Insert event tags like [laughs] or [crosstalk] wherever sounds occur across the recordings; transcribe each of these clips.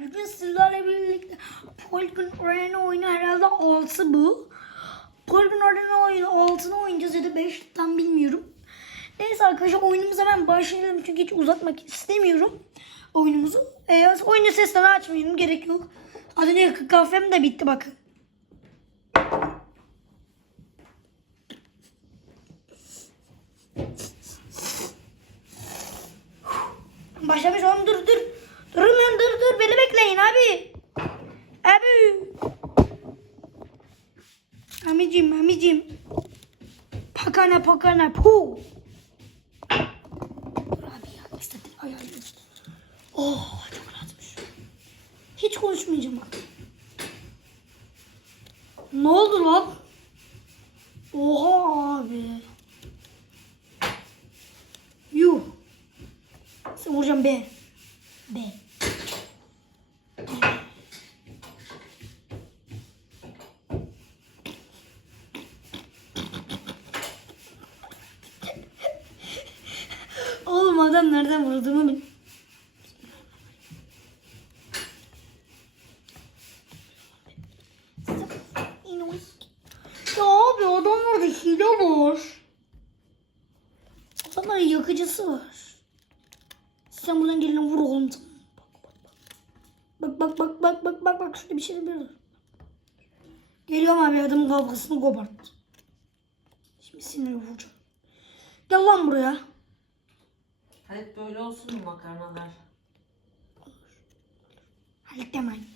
bugün sizlerle birlikte Polygon Arena oyunu herhalde 6 bu. Polygon Arena oyunu 6'ını oynayacağız ya da 5 tam bilmiyorum. Neyse arkadaşlar oyunumuza hemen başlayalım çünkü hiç uzatmak istemiyorum oyunumuzu. Ee, oyunu sesten açmayalım gerek yok. Az önce kahvem de bitti bakın. Başlamış oğlum dur dur. Durun lan dur dur beni bekleyin abi. Abi. Amicim amicim. Pakana pakana pu. Abi ya istedim ayarladım. Oh çok rahatmış. Hiç konuşmayacağım bak. Ne oldu lan? Oha abi. Yuh. Sen vuracağım B. B. Oğlum adam nereden vurduğumu bil. Ya abi adamlarda hile var. Adamların yakıcısı var. Sen buradan gelin vur oğlum. Bak bak bak bak bak bak bak şurada bir şey yapıyor. Geliyorum abi adamın kavgasını kopart. Şimdi sinir vuracağım. Gel lan buraya. Hep böyle olsun mu makarnalar? Halit demeyin.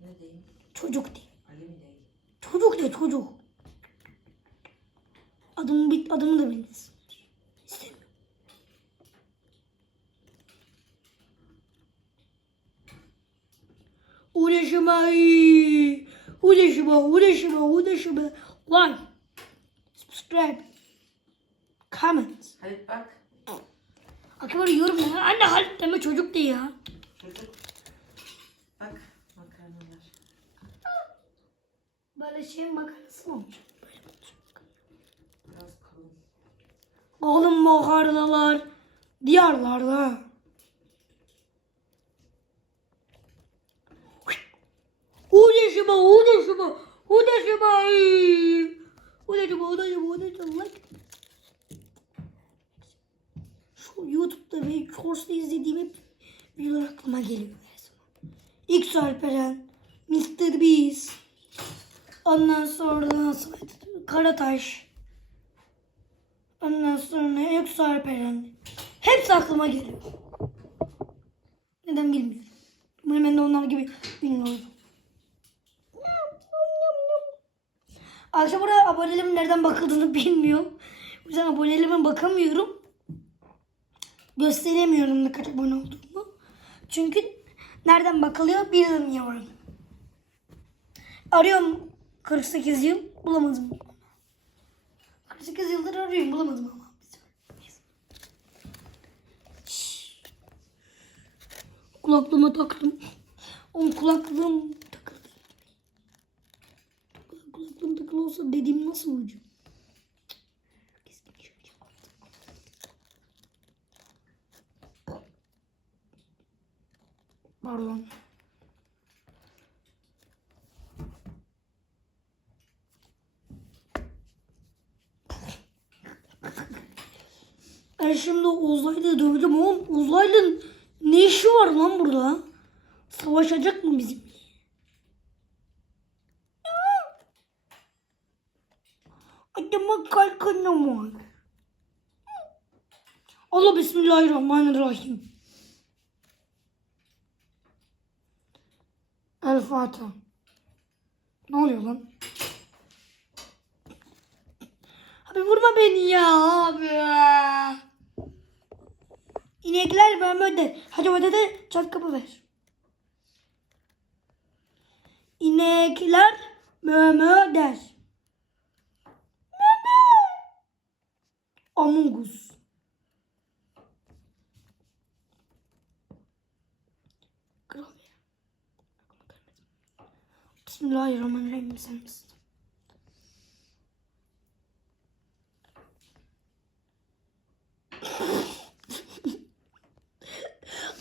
Ne diyeyim? Çocuk değil. Ali mi değil? Çocuk de çocuk. Adımı, bit, adımı da biliriz. İstemiyorum. Uğraşma. Uğraşma, uğraşma, uğraşma. Like. Subscribe. Comment. Halit bak. Akılları yorum ya. Anne Halit deme çocuk de ya. Çocuk. Bak makarnalar. Böyle şey makarnası mı olacak? Biraz kalın. Oğlum makarnalar diyarlarda. Uğraşma, uğraşma, uğraşma. Uğraşma, uğraşma, uğraşma. Like. Şu YouTube'da ve Shorts'ta izlediğim hep videolar aklıma geliyor her zaman. X Alperen, Mr. Beast, ondan sonra Karataş, Ondan sonra Öksü Alperen. Hepsi aklıma geliyor. Neden bilmiyorum. Umarım ben de onlar gibi bilmiyorum. Akşam buraya aboneliğimin nereden bakıldığını [laughs] bilmiyorum. O yüzden aboneliğime bakamıyorum. Gösteremiyorum ne kadar abone olduğumu. Çünkü nereden bakılıyor bilmiyorum. Arıyorum 48 yıl bulamadım. 48 yıldır arıyorum bulamadım ama. Kulaklığıma taktım. Oğlum kulaklığım takıldı. Kulaklığım takılı olsa dediğim nasıl olacak? Pardon. Ben şimdi uzaylı döveceğim oğlum. Uzaylının ne işi var lan burada? Savaşacak mı bizim? Adama kalkanım var. Allah Bismillahirrahmanirrahim. El Fatiha. Ne oluyor lan? Abi vurma beni ya abi. İnekler ben böyle. Hadi hadi de çat kapı ver. İnekler mö der. Among Us. Bismillahirrahmanirrahim. Sen misin? [laughs]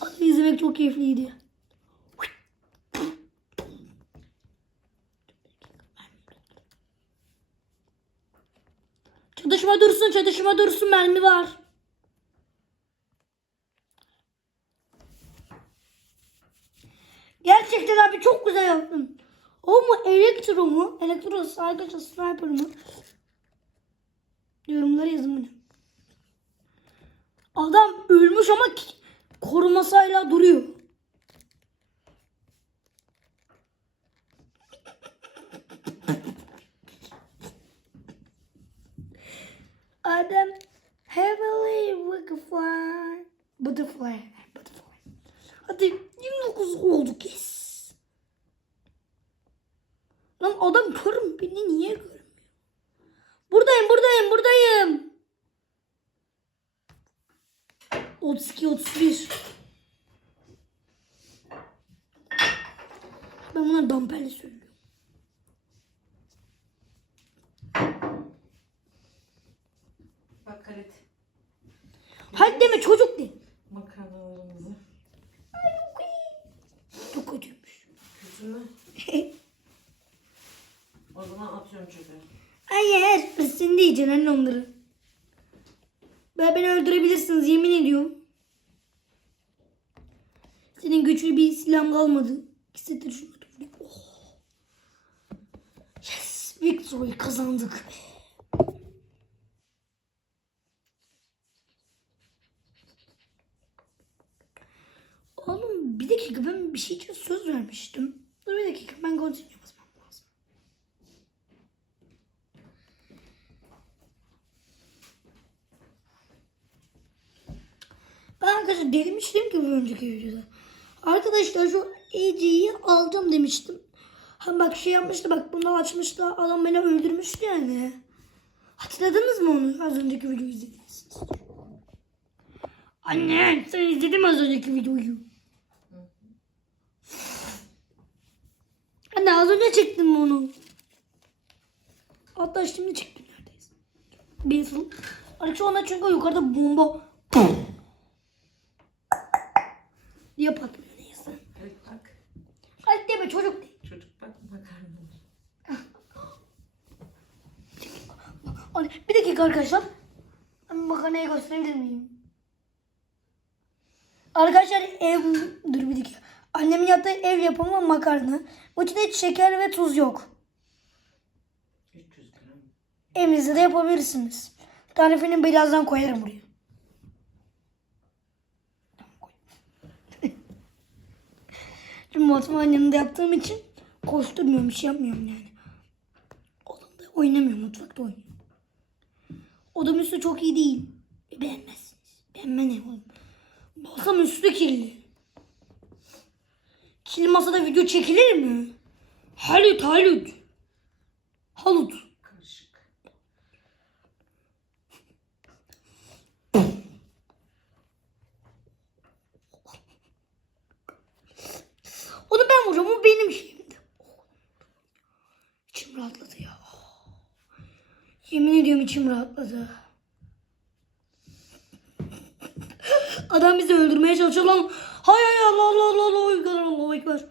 Adamı izlemek çok keyifliydi. Çatışma dursun, çatışma dursun. Mermi var. Gerçekten abi çok güzel yaptın. O mu elektro mu? Elektro sadece sniper mı? Yorumlara yazın bunu. Adam ölmüş ama koruması hala duruyor. Adam heavily butterfly. Butterfly. Butterfly. Hadi 29 olduk yes. Lan adam körüm beni niye görmüyor? Buradayım buradayım buradayım. 32 31. Ben buna damperle söylüyorum. Bak Halit. Hadi deme çocuk de. Hayır. Sen de yiyeceksin anne onları. Ben beni öldürebilirsiniz yemin ediyorum. Senin güçlü bir silahın kalmadı. Hissettir şunu. Oh. Yes. Victory kazandık. Oğlum bir dakika ben bir şey için söz vermiştim. Dur bir dakika ben continue Ben arkadaşlar demiştim ki bir önceki videoda. Arkadaşlar şu AG'yi alacağım demiştim. Ha bak şey yapmıştı bak bunu açmıştı adam beni öldürmüştü yani. Hatırladınız mı onu? Az önceki videoyu izlediniz. Anne sen izledin mi az önceki videoyu? Anne az önce çektim onu. Hatta şimdi çektim neredeyse. Bir. Arkadaşlar ona çünkü yukarıda bomba diye patlıyor neyse. Halit bak. Hadi deme çocuk değil. Çocuk bak makarnalar. Hadi bir dakika arkadaşlar. Makarnayı gösterebilir miyim? Arkadaşlar ev... Dur bir dakika. Annemin yaptığı ev yapımı makarna. Bu içinde hiç şeker ve tuz yok. 300 gram. Evinizde de yapabilirsiniz. Tarifini birazdan koyarım buraya. Şimdi mutfağı annemde yaptığım için koşturmuyorum, şey yapmıyorum yani. Odamda oynamıyorum, mutfakta oynuyorum. Odam üstü çok iyi değil. Beğenmezsiniz. Beğenme ne oğlum? Masam üstü kirli. Kirli masada video çekilir mi? Halut, halut. Halut. Karışık. Onu ben vuracağım. O benim şeyimdi. İçim rahatladı ya. Yemin ediyorum içim rahatladı. Adam bizi öldürmeye çalışıyor lan. Hay hay Allah Allah Allah Allah Ekber Allahu Ekber.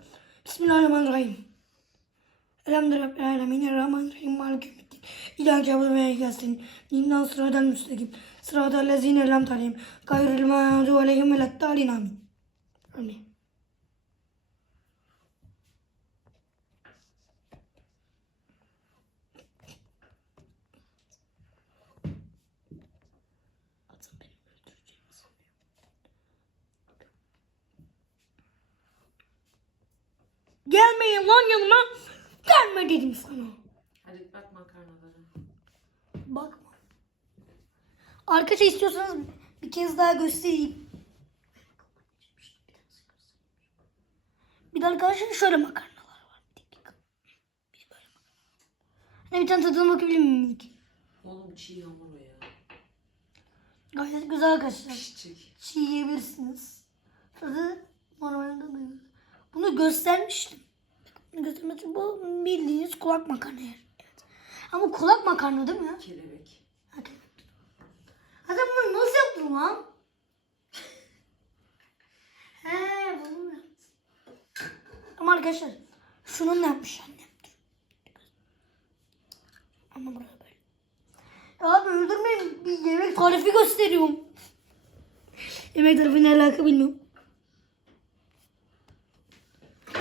Bismillahirrahmanirrahim. Elhamdülillahirrahmanirrahim. Rahmanirrahim. Malik yevmiddin. İlahi kâbı ve gelsin. Dindan sıradan müstakim. Sıradan lezine lem talim. Gayril mağdubi aleyhim ve lettâlin amin. Amin. Gelmeyin lan yanıma. Gelme dedim sana. Halit bak makarnalara. Bakma. Arkadaşlar istiyorsanız bir kez daha göstereyim. Bir de arkadaşlar şöyle makarnalar var. Bir böyle makarna. Hani bir tane tadına bakabilir miyim? Oğlum çiğ hamur o ya. Gayet güzel arkadaşlar. Çiğ yiyebilirsiniz. Tadı normalde böyle. Bunu göstermiştim. Bunu göstermiştim. Bu bildiğiniz kulak makarna. Evet. Ama kulak makarna değil mi? Kelebek. Hadi. Hadi bunu nasıl yaptın lan? He bunu. Ama arkadaşlar şunun ne yapmış annem? Ama buraya böyle. Ya abi öldürmeyin. Bir Yemek tarifi gösteriyorum. Yemek tarifi ne alaka bilmiyorum.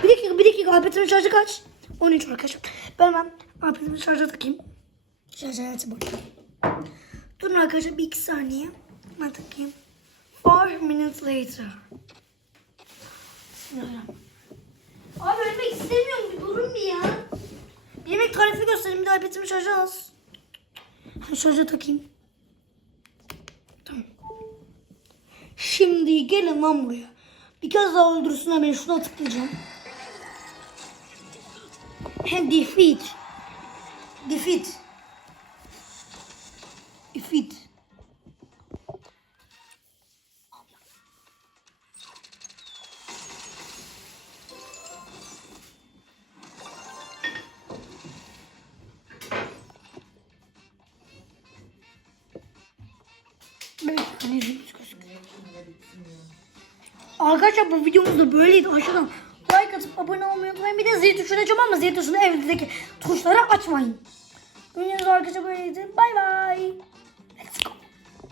Bir dakika iPad'imin şarjı kaç? 13 arkadaşlar. Ben hemen iPad'imin şarja takayım. Şarj aleti burada. Durun arkadaşlar bir iki saniye. Ben takayım. Four minutes later. Abi ölmek istemiyorum bir durun bir ya. Bir yemek tarifi göstereyim bir de iPad'imin şarjı az. Şarja takayım. Tamam. Şimdi gelin lan buraya. Bir kez daha öldürsünler beni. Şuna tıklayacağım. Defeat. Defeat. Defeat. Arkadaşlar bu videomuz da böyleydi. Aşağıdan abone olmayı unutmayın. Bir de zil tuşuna açın ama zil tuşunu evinizdeki tuşlara açmayın. Videomuz arkadaşlar böyleydi. Bay bay.